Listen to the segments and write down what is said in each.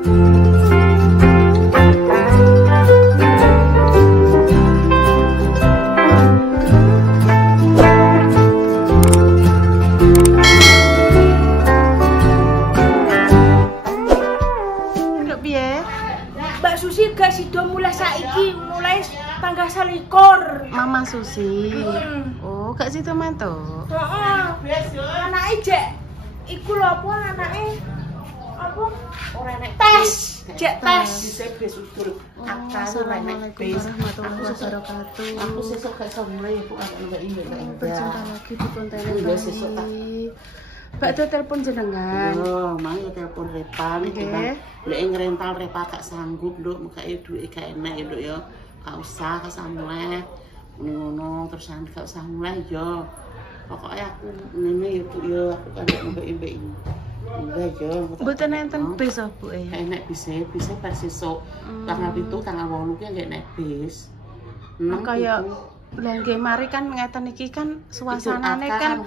Mbak Susi gak sido mulai saiki, mulai tanggal 21. Mama Susi. Oh, gak sido mantu. Heeh. Anake jek iku lho apa anake? Apa? Ora nek tes. Jek tes. Bis udur. Assalamualaikum warahmatullahi wabarakatuh. Aku sesuk gak iso mulai ya Bu, ada Mbak Indah. Berjumpa lagi di konten ini. Mbak tuh telepon jenengan. Oh, mang telepon Repa nih kita. Lek ngrental Repa gak sanggup, Nduk, mekake duwe gak enak ya, Nduk ya. Gak usah kesamuleh. Ngono terus gak usah mulai yo. Pokoknya aku ngene ya Bu ya, aku kan mbek-mbek ini. Enggak yo. Mboten enten bis oh Bu e. Enak bisa pas sesuk. Tanggal 7 tanggal 8 ki nggak naik bis. Kayak lengge mari kan ngeten iki kan suasanane kan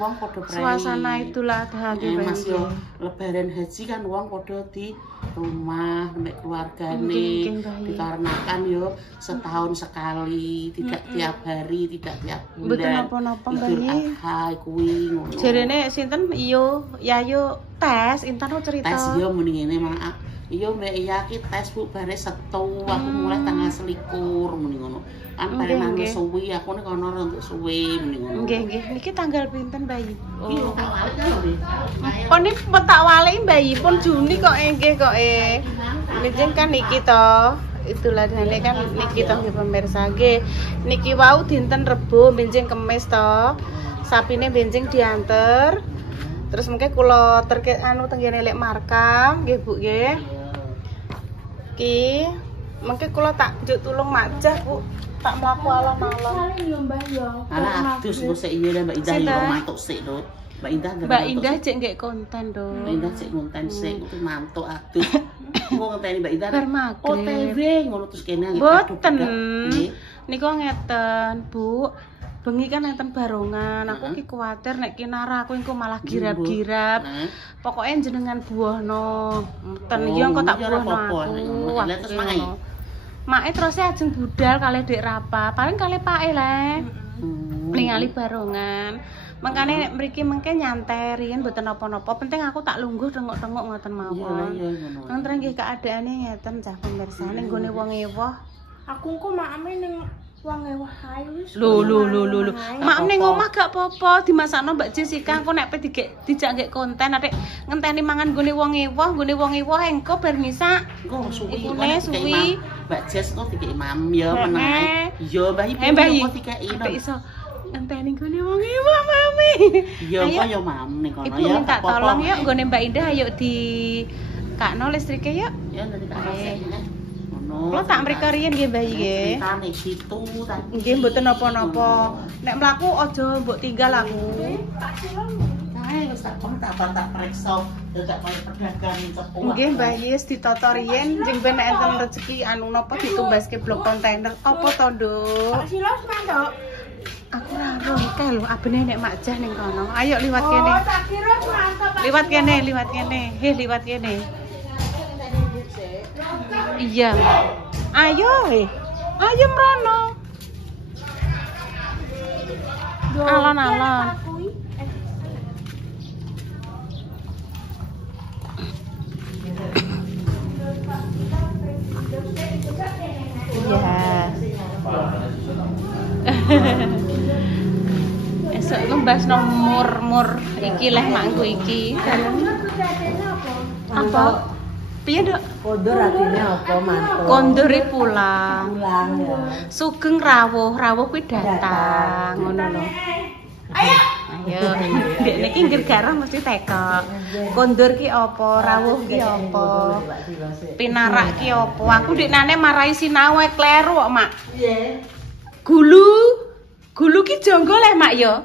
suasana Idul Adha nggih Mas yo lebaran haji kan wong padha di rumah mek keluargane dikarenakan yo setahun sekali tidak tiap hari tidak tiap bulan mboten napa-napa Mbak Hai kuwi ngono jerene sinten iyo Yayo tes intan cerita tes yo muni ngene mang iya mbak iya ki tes Bu bare Setu aku mulai tanggal 21 muni ngono kan bare nang suwi aku nek ono untuk suwi muni ngono nggih niki tanggal pinten Bayi iya tak wali kan lho oh niki tak wali Bayi pun Juni kok nggih kok Njen kan niki to itulah dene kan niki to nggih pemirsa nggih niki wau dinten Rebo benjing Kemis to sapine benjing dianter terus mungkin kula terkait anu tenggene lek markam nggih Bu nggih ki mungkin kula tak njuk tulung majah Bu tak mlaku alon-alon yo Mbah yo. Ala adus kok sik iya Mbak Indah yo mantuk sik lho. Mbak Indah cek nggih konten do. Mbak Indah cek konten sik kuwi mantuk adus. Wong ngenteni Mbak Indah. OTW ngono terus kene nggih. Boten. Niku ngeten Bu. Bengi kan enten barongan, aku ki kuwatir nek kinara aku engko malah girap-girap. Pokoknya jenengan buahno. Ten iki engko tak buahno aku. Lah terus mangai. Make terus ajeng budal kali Dik Rapa, paling kali Pake le. Ningali barongan. Mangkane mriki mengke nyanterin mboten napa-napa, penting aku tak lungguh tengok-tengok ngoten mawon. Nang nggih keadaane ngeten cah pemirsa ning gone wong ewoh. Aku engko makame ning wong ewah ae wis. Lho. Mak ning omah gak apa-apa dimasakno Mbak Jessica engko nek dijak nggih konten atik ngenteni mangan gone wong ewoh engko bar misak. Engko suwi. Mbak Jess kok dikek imam ya meneh. Iya Mbah Ibu kok dikeki. Iso ngenteni gone wong ewoh Mami. Ya kok ya mam ning kono ya. Ibu minta tolong yuk gone Mbak Indah ayo di kakno listrike yuk. Ya nanti tak kasih. Kula tak mriko riyen nggih Mbah nggih. Tane situ ta. Nggih mboten napa-napa. Nek mlaku aja mbok tinggal aku. Kae wis tak periksa dadak kaya pedagang cepu. Nggih Mbah wis ditata riyen jeng ben nek enten rezeki anu napa ditumbaske blok kontainer apa to Nduk? Pak Silos mandok. Aku ora roh kae lho abene nek makjah ning kono. Ayo liwat kene. Oh tak kira mantap Pak. Liwat kene. Liwat kene. Iya. Ayo Ayo mrono. Alon-alon. Iya. Esuk lembas nomor iki leh makku iki. Apa? Piye, Dok? Kondor artinya apa, mantuk? Kondor pulang. Pulang ya. Sugeng rawuh kuwi datang, ngono lho. Ayo. Dek niki nggir garah mesti teko. Kondor ki apa, rawuh ki apa? Pinarak ki apa? Aku deknane marai sinau kleru kok, Mak. Piye? Gulu ki jonggo leh, Mak ya.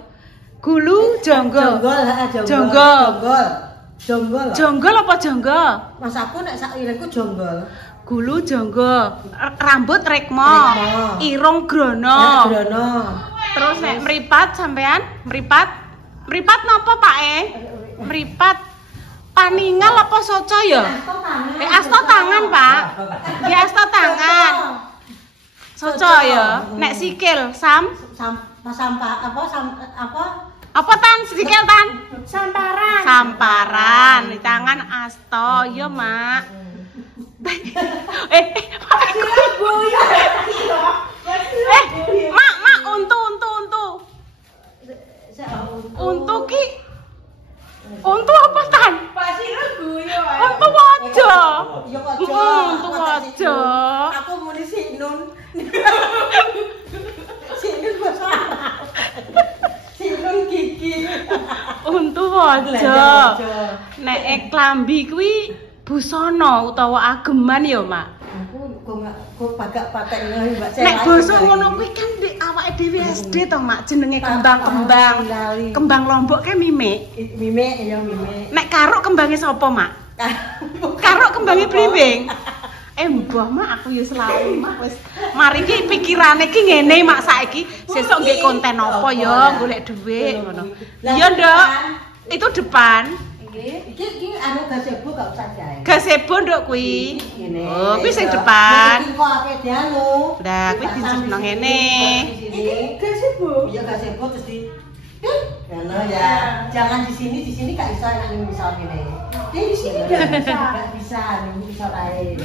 Gulu jonggo. Jonggol apa jonggo? Mas aku nek sak irengku jonggol. Gulu jonggo. Rambut rekmo. Irung grono. Terus nek mripat sampean, mripat napa Pak Mripat. Paningal apa soco ya? Asta tangan, Pak. Ya asta tangan. Soco ya. Nek sikil Sampah apa tan sikil tan? samparan. Samparan di tangan asto ya mak. Mak untu ki untu apa tan? Untu wajo. Untu wajo. Aku muni sinun. Sinun basa. Sinun gigi. Untu wajo. Nek klambi kuwi busana utawa ageman ya, Mak. Aku bagak patekno Mbak Cek. Nek basa ngono kuwi kan ndek awake dhewe SD to, Mak, jenenge kembang-kembang. Kembang Lombok ke mimik. Mimik ya mimik. Nek karuk kembange sapa, Mak? Karuk kembange blimbing. Mbah, Mak, aku ya selalu, Mak, wis mari ki pikirane ki ngene, Mak, saiki sesuk nggih konten apa ya, golek dhuwit ngono. Iya, Nduk. Itu depan. Iki anu gazebo gak usah jae. Gazebo nduk kuwi. Ngene. Oh, kuwi sing depan. Iki kok ape dianu. Lah, kuwi dijupno ngene. Gazebo. Iya gazebo terus di Nah, ya. Jangan di sini gak bisa enak ning misal ngene. Di sini gak bisa, ning misal ae.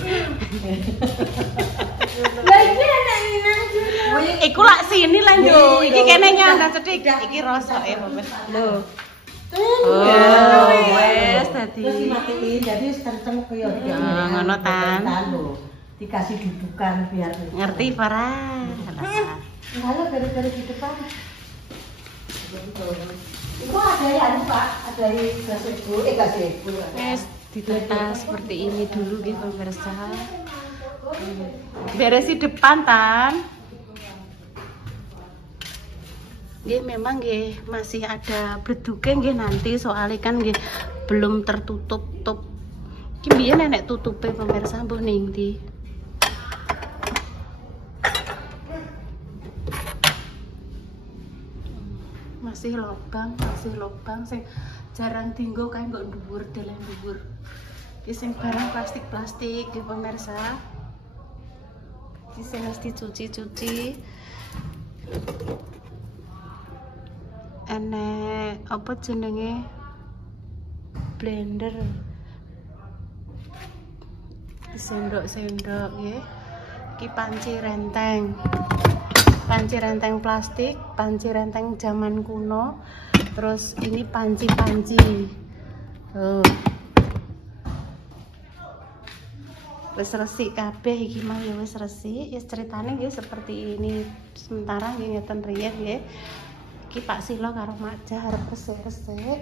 Lah iki enak ngene. Iku lak sini lah nduk. Iki kene nyanda cedhik. Iki rosoke, Mas. Lho. Oh, wes tadi. Terus dimatiin, jadi kenceng koyo iki. Ngono tan. Dikasih dudukan biar Ngerti para. Kalau gara-gara di depan. Itu ada ya, Pak, ada gazebo, gazebo. Wes ditata seperti ini dulu gitu pemirsa. Beresi depan tan. Nggih memang nggih masih ada bleduke nggih nanti soalnya kan nggih belum tertutup. Ki biyen nenek tutupe pemirsa mbuh ning ndi. Masih lubang sing jarang tinggo kae mbok dhuwur dalan dhuwur. Ki sing barang plastik nggih pemirsa. Ki sing mesti dicuci-cuci. Enek apa jenenge blender sendok nggih iki panci renteng plastik, panci renteng zaman kuno, terus ini panci wis resik kabeh iki mah ya wis resik ya ceritane nggih seperti ini sementara nggih ngeten riyen nggih. Iki Pak Silo karo Mak Jah arep resik-resik.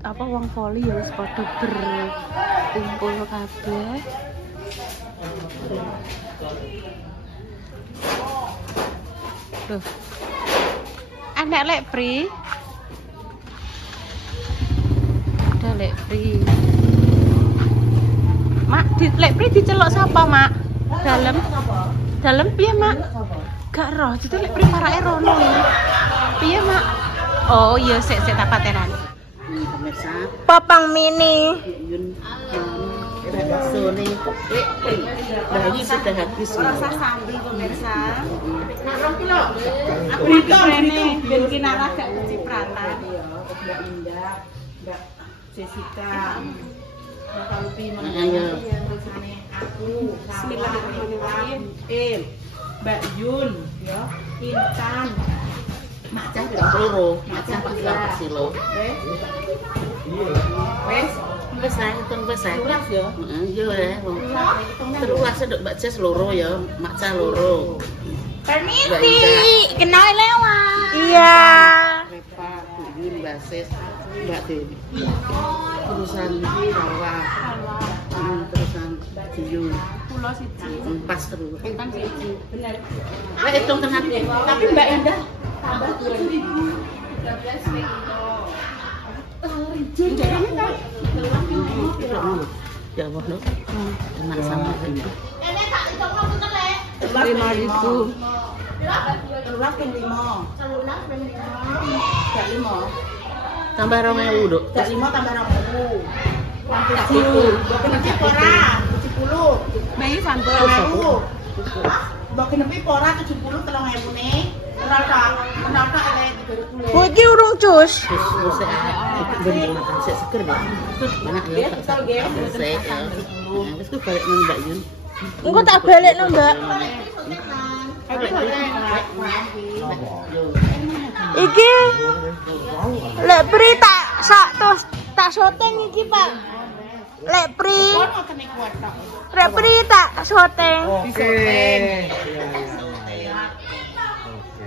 Apa wong voli ya wis padha berkumpul kabeh. Duh. Anak lek Pri. Ada lek Pri. Mak, lek Pri dicelok sapa, Mak? Dalem piye, Mak? Gak roh, jadi lek Pri parake rono ya. Piye, Mak? Oh, iya sik tak patenan. Pemirsa. Popang mini. Yun. Sone. Nah, ini sudah habis. Rasa sambil pemirsa. Nak 2 kilo. Aku iki rene ben kinara gak kecipratan. Iya, Mbak Indah, Mbak Jessica. Bakal pimen tulisane aku Bismillahirrahmanirrahim. Mbak Yun ya, Intan. Mak Cah loro, Mak Cah Pak Silo. Wes lah hitung wes lah. Ya. Heeh, iya ya. Terus sedek Mbak Jas loro ya, Mak Cah loro. Permisi, kenal lewat. Iya. Repa, Bu Yun, Mbak Sis, Mbak Dewi. Terusan Hawa. Terusan Diyun. Pulau siji. Pas terus. Kan siji. Bener. Lah hitung tenan. Tapi Mbak Indah tambah 2.000. 13 gitu. Rijin jarane kan. Ya Allah, no. Tenan sama ini. Enek tak hitung kamu telek. 5.000. Telulas ping 5. Telulas ping 5. Gak 5. Tambah 2.000, Duk. Gak 5 tambah 2.000. Nanti 10. Mbok nepi ora 70. Bayi sambel. 2.000. Mbok nepi ora 70 3.000 ne. Ora tak elek 30. Bu iki urung cus. Wis ben makan sik seger ya. Mana ya? Betul nggih. Wis ku balik nang Mbak Yun. Engko tak balekno, Mbak. Iki lek pri tak syuting iki, Pak. Lek pri. Lek pri tak syuting. Oke.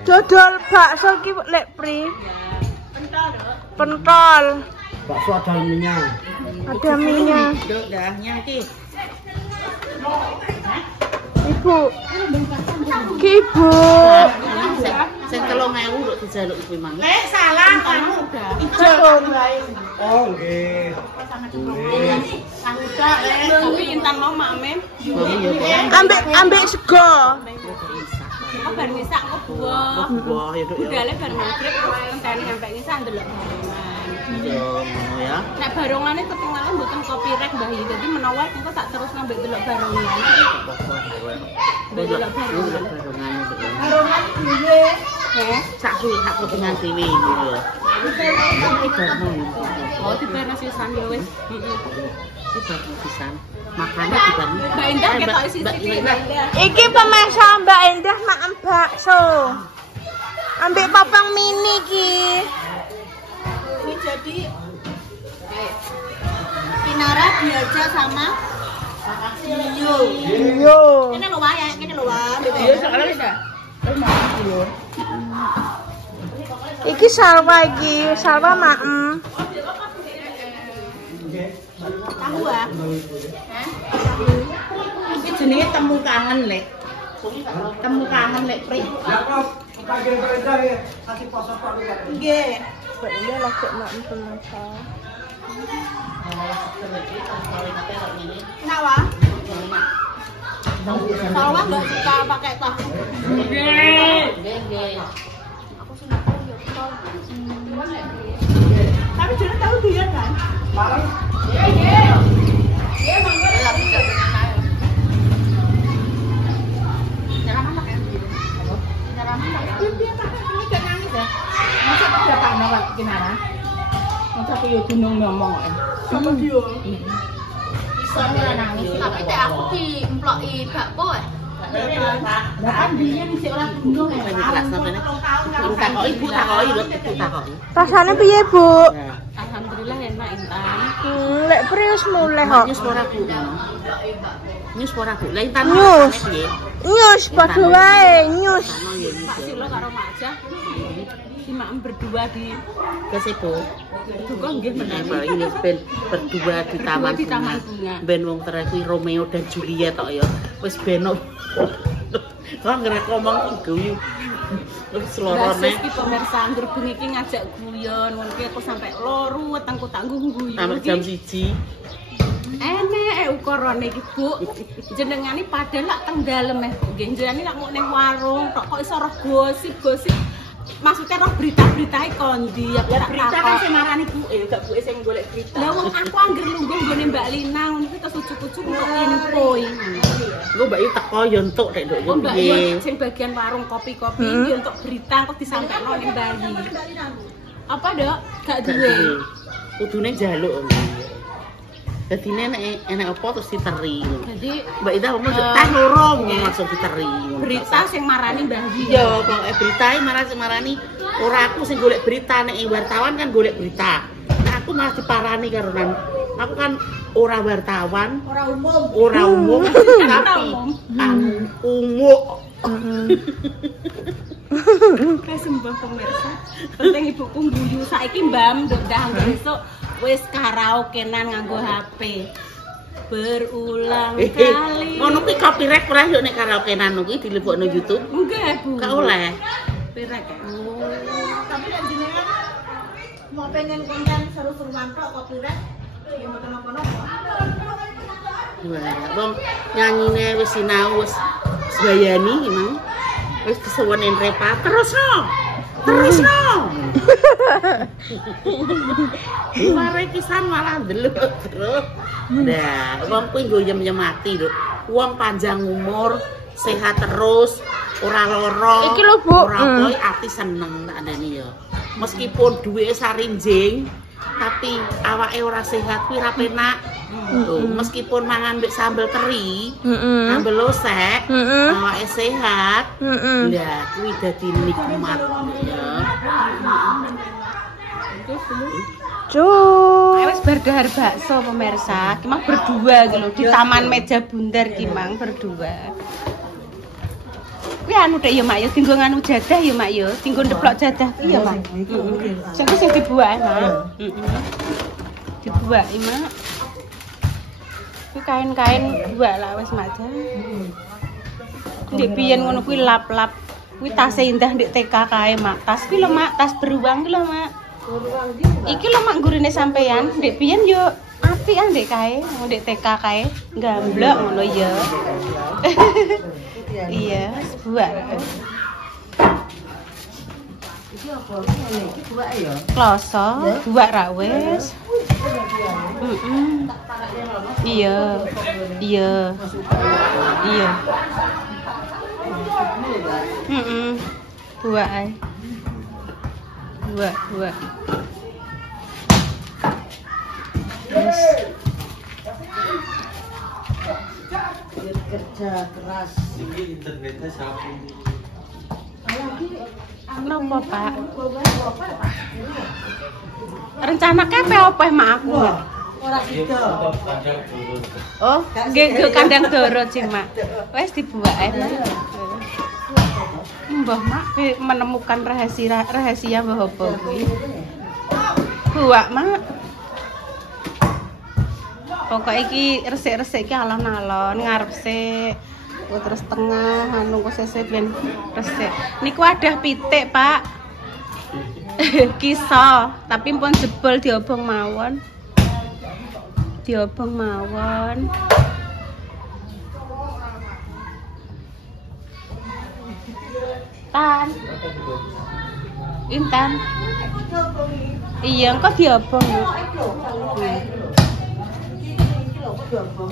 Dodol bakso iki lek pri. Pentol. Bakso ada minyak. Ada minyak. Duk dahnya iki. Ibu. Ki Ibu. Sing 3.000 Duk dijaluk iku mang. Lek salah kamu. Ijo. Oh, nggih. Sangka lek. Tapi intan mau mamen. Ambek sego. Oh bar ngisak kok buah. Wah, ya Duk ya. Budale bar magrib terus enteni sampai ngisak ndelok barongan. Iya, ngono ya. Nek barongane ketinggalan mboten copyright Mbah Yi. Dadi menawa engko tak terus nambah delok barongan. Delok barongan. Barongan dhewe. Sak kepengan dhewe ngono ya. Oh, diberes sisan ya wis. Heeh. Iki pisan. Makane diban. Mbak Indah ketok sisi Iki pemirsa Mbak Endah makan bakso. Ambek papang mini ki. Ini jadi Kinara diajak sama Iyo. Iya. Ini lho wae, ini lho wae. Iya, soalnya wis dah. Iki salwa iki, salwa maem. Tahu ah. Iki jenenge temu kangen, Lek. Temu kangen, Lek, Pri. Panggil perintah ya. Kasih posok Pak. Nggih. Mbak Endah lagi maem pemirsa. Kenapa? Salwa nggak suka pakai tahu. Tapi jangan tahu dia kan? Barang. Sama dia. Bisa ora nangis. Tapi teh aku diemploki bakpo ya. Lah kan dia mesti ora gunung ya. Takoki Ibu, takoki lho, takoki. Rasane piye, Bu? Alhamdulillah enak Intan. Lek pri wis mulih kok. Nyus ora Bu. Nyus ora Bu. Lah intan Nyus. piye? Nyus padha wae, nyus. Sama ya nyus. Pak Silo karo Mak Jah. Si Mak berdua di Kesebo. Duka nggih Nah, ini ben berdua di taman Di Taman bunga. Bunga. Ben wong terakhir kuwi Romeo dan Juliet tok ya. Wis beno. Wong ngrek ngomong guyu. Wis lorone. Basis ki pemirsa anggur bengi iki ngajak guyon, ngono ki aku sampe loro wetengku tanggung guyu. Sampai jam 1. Enek ukurane iki, Bu. Jenengane padahal lak teng dalem nggih. Jenengane lak mau ning warung tok kok iso roh gosip-gosip. Maksudnya roh berita-beritae kondi ya berita kan sing marani buke, gak buke sing golek berita. Lah wong aku anggere lungguh nggone Mbak Lina ngono iki terus ucuk-ucuk untuk info iki. Engko Mbak Yu teko yo entuk rek nduk yo Oh, Mbak piye. Yu sing bagian warung kopi-kopi iki untuk berita kok disampaikan ning Bali. Apa, Dok? Gak duwe. Kudune njaluk. Dadi enek apa terus diteri. Jadi Mbak Ida ngomong teh loro langsung diteri. berita sing marani Mbah Yu. Iya, pokoke beritae marani ora aku sing golek berita nek wartawan kan golek berita. Nah, aku malah diparani karo nan. Aku kan ora wartawan, Ora umum. ora umum, tapi umum. Kayak sembah pemirsa. Penting ibuku guyu saiki Mbam ndak besok wis karaokean nganggo HP. Berulang kali. Ngono kuwi copyright ora yo nek karaokean kuwi dilebokno YouTube. Enggak, Bu. Gak oleh. Pirek. Tapi nek jenengan mau pengen konten seru-seruan kok copyright ya mboten napa-napa. Wah, wong nyanyine wis sinau wis bayani emang. Wis disuwenin Repa terus no. Terus no. Mare pisan malah ndelok terus. Nah, wong kuwi nggo yem-yemati lho. Wong panjang umur, sehat terus, ora lara. Iki lho, Bu. Ora kowe ati seneng tak ndani ya. Meskipun duwike sarinjing, tapi awake ora sehat kuwi ra penak. Meskipun mangan mbek sambel teri, sambel losek, awake sehat. Lah kuwi dadi nikmat ya. Cuk. Wis berdahar bakso pemirsa. Kimang berdua gitu di Taman Meja Bundar Kimang berdua. Kuwi anu dek ya Mak ya tinggo nganu jadah ya Mak ya, tinggo ndeplok jadah kuwi ya Mak. Sing ku sing dibuak Mak. Dibuak Mak. Kuwi kain-kain buak lah wis Mak ja. Ndek biyen ngono kuwi lap-lap. Kuwi tas indah ndek TK kae Mak. Tas kuwi lho Mak, tas beruang kuwi lho Mak. Iki lho Mak gurine sampean, ndek biyen yo apik ah ndek kae, ndek TK kae, gamblok ngono ya. Iya, buak. Iki apa ngene iki buak ya? Kloso, buak ra wis. Iya. Iya. Iya. Buak ae. Buak. Yes. Kerja keras. Ini internetnya siapa ini? Kenapa Pak? Rencana kepe apa Mak aku? Ora sida. Oh, nggih kandang dorot sih Mak. Wes dibuak ae Mak. Mbah Mak menemukan rahasia Mbah apa kuwi? Buak Mak. Pokok iki resik-resik iki alon-alon ngarep sik. Terus tengah anu kok sesek ben resik. Niku ada pitik, Pak. Kisah, tapi pun jebol diobong mawon. Diobong mawon. Tan. Intan. Iya, engko diobong.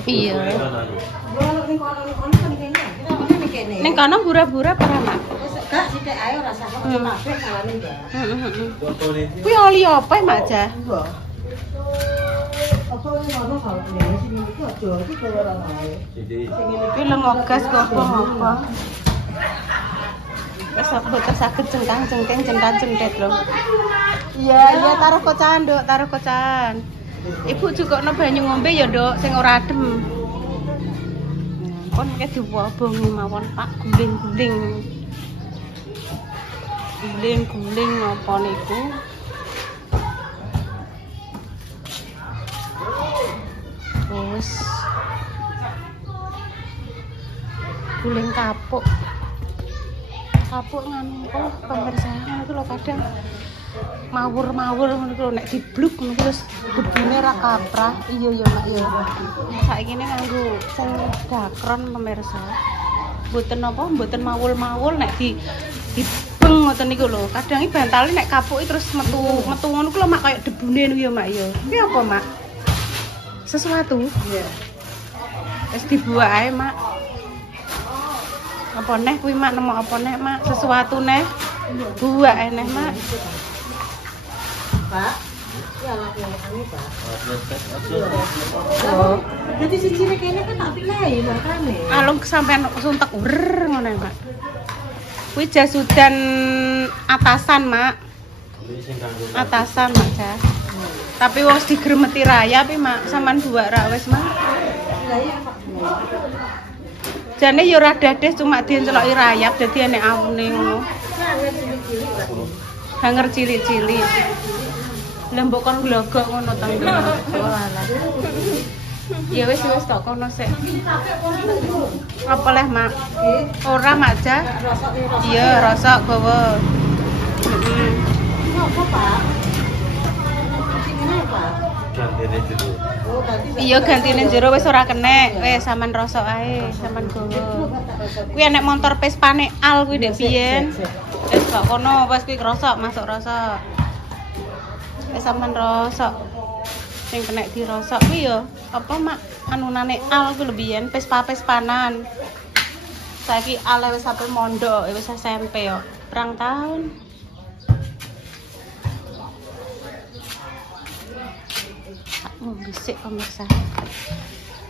Iya. Ning kono bura-bura para Mak. Gak sithik ae ora sah kabeh salane ya. Kuwi oli apa Mak Ja? Apa ngono kalau ngene sing iki aja iki kaya ora ae. Kuwi lengogas kok apa? Wes boten saged cengkang-cengkeng centat-centet lho. Iya, taruh kocan, Nduk, taruh kocan. Ibu jukokno banyu ngombe ya, Nduk, sing ora adem. Pun ke diwobongi mawon Pak, guling-guling. Guling-guling apa niku? Terus guling kapuk. Kapuk nganu kok pembersihan itu lho kadang mawur-mawur ngono lho nek dibluk ngono terus debune ra kaprah. Iya ya Mak ya. Saiki ne nganggo sing dakron pemirsa. Mboten napa, mboten mawul-mawul nek dibeng ngoten niku lho. Kadang iki bantale nek kapuk terus metu ngono ku lho Mak kaya debune niku ya Mak ya. Kuwi apa Mak? Sesuatu. Iya. Wis dibuak ae Mak. Apa neh kuwi Mak nemu apa neh Mak? Sesuatu neh. Buak neh Mak. Pak, ya lagi anu Pak. Oh. Jadi sing kene kan tak pilih makane. Alung sampean suntek wer ngono Mak. Kuwi jasudan atasan Mak. Atasan Mak ja. Tapi wis digremeti rayap Mak, sampean buak ra wis Mak. Lah iya Pak. Jane yo ora dades cuma dienceloki rayap dadi enek awune ngono. Hanger cilik-cilik. Lah mbok kon glogok ngono ta. Ya wis tok kono sik. Apa leh Mak? Ora Mak ja. Iya, rosok gawa. Apa Pak? Sing ngene Pak. jero. Oh, ganti. Iya gantine jero wis ora kenek. Wis sampean rosok ae, sampean gowo. Kuwi enek motor Vespane Al kuwi ndek biyen. Wis kok kono wis kuwi rosok, masuk rosok. Wis sampean rosok. Sing kenek dirosok kuwi ya apa mak anunane Al kuwi lho biyen Vespanan. Saiki Al wis sampe mondok, wis SMP yo. Perang tahun. Oh, bisik pemirsa.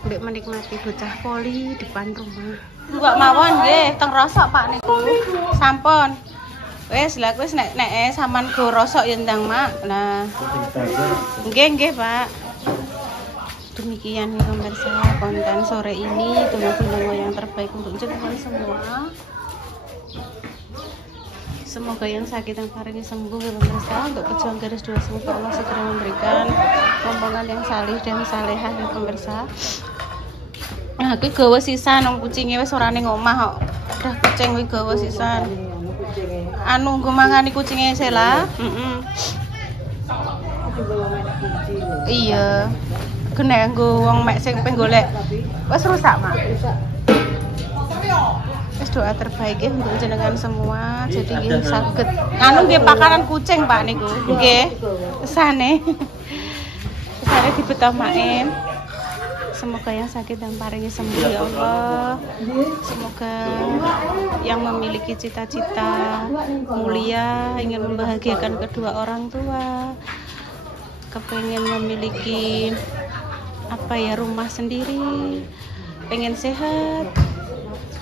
Mbek menikmati bocah poli depan rumah. Mbak mawon nggih, teng rosok Pak niku. Sampun. Wis lah wis nek sampean go rosok ya ndang Mak. Nah. Nggih, Pak. Demikian nih pemirsa konten sore ini. Tunggu yang terbaik untuk jenengan semua. Semoga yang sakit yang paringi sembuh ya pemirsa. Untuk pejuang garis 2 semoga Allah segera memberikan rombongan yang salih dan salehah ya pemirsa. Nah, kuwi gawa sisan nang kucinge wis ora ning omah kok. Udah kucing kuwi gawa sisan. Anu nggo mangani kucinge sela. Iya. Kena nggo wong mek sing pengen golek. Wis rusak, Mak. Wis doa terbaik ya untuk jenengan semua. Jadi nggih saged. Anu nggih pakanan kucing, Pak niku. Nggih. Kesane. Kesane dibetamaken. Semoga yang sakit dan paringi sembuh ya Allah. Semoga yang memiliki cita-cita mulia ingin membahagiakan kedua orang tua, kepengen memiliki apa ya rumah sendiri, pengen sehat,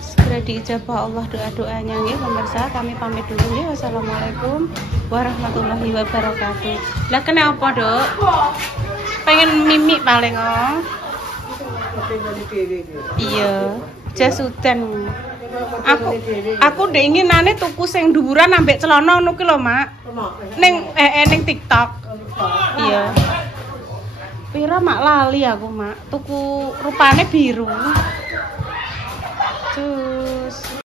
segera diijabah Allah doa-doanya nggih pemirsa. Kami pamit dulu ya. Wassalamualaikum warahmatullahi wabarakatuh. Lah kena apa, Dok? Pengen mimik paling Iya, jasudan. Aku ndek inginane tuku sing dhuwuran ambek celana ngono ki lho, Mak. Ning TikTok. Iya. Pira mak lali aku, Mak. Tuku rupane biru. Cus.